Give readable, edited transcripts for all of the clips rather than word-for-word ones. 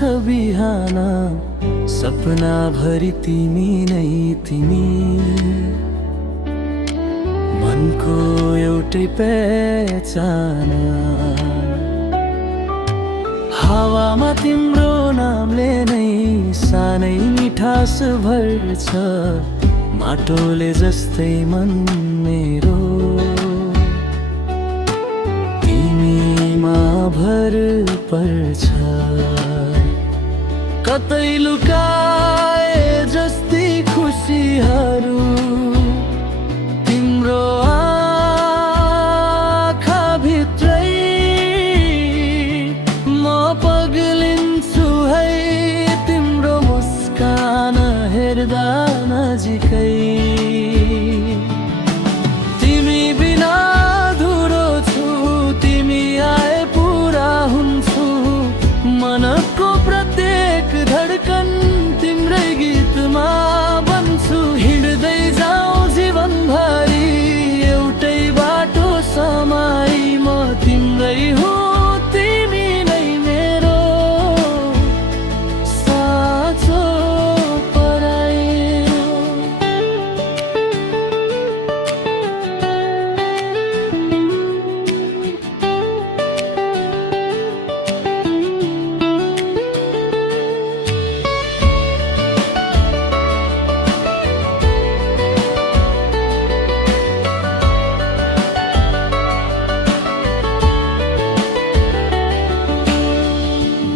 बिहान सपना भरि तिमी नै तिमी मनको एउटै पहिचान हावामा तिम्रो नामले नै सानै मिठास भर्छ माटोले जस्तै मन मेरो तिमीमा भर पर्छ कतै लुकाए जस्ती खुसीहरू तिम्रो आँखा भित्रै म पग्लिन्छु है तिम्रो मुस्कान हेर्दा नजिकै तिमी बिना धुरो छु तिमी आए पुरा हुन्छु मनको प्रत्येक धडकन तिम्रै गीतमा बन्छु हिँड्दै जाऊ जीवनभरि एउटै बाटो समाई म तिम्रै हुँ तिमी नै मेरो साँचो पराई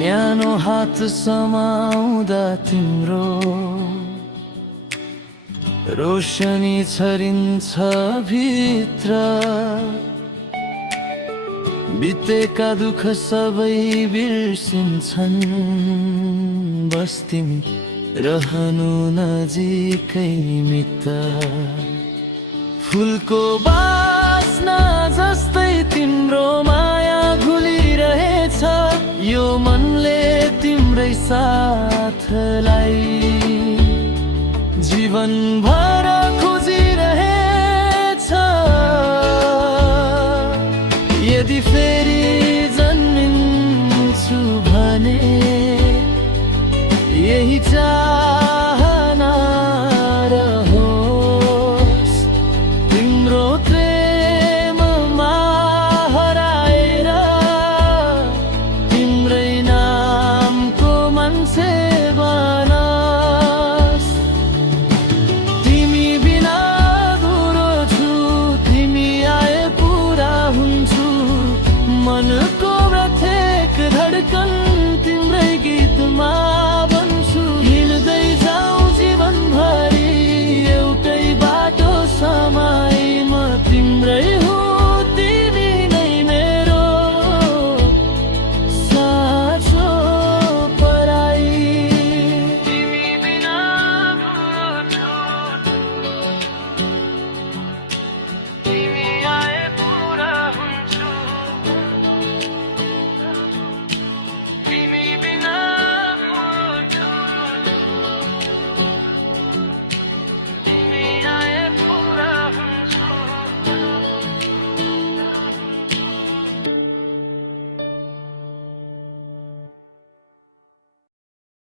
न्यानो हात समाउँदा तिम्रो रोशनी छरिन्छ भित्र बितेका दुःख सबै बिर्सिन्छन् बस तिमी रहनु नजिकै मित्र फुलको बास्ना जस्तै तिम्रो माया घुलिरहेछ यो मनले तिम्रै साथलाई जीवनभर खोजिरहेछ यदि फेरि जन्मिन्छु भने यही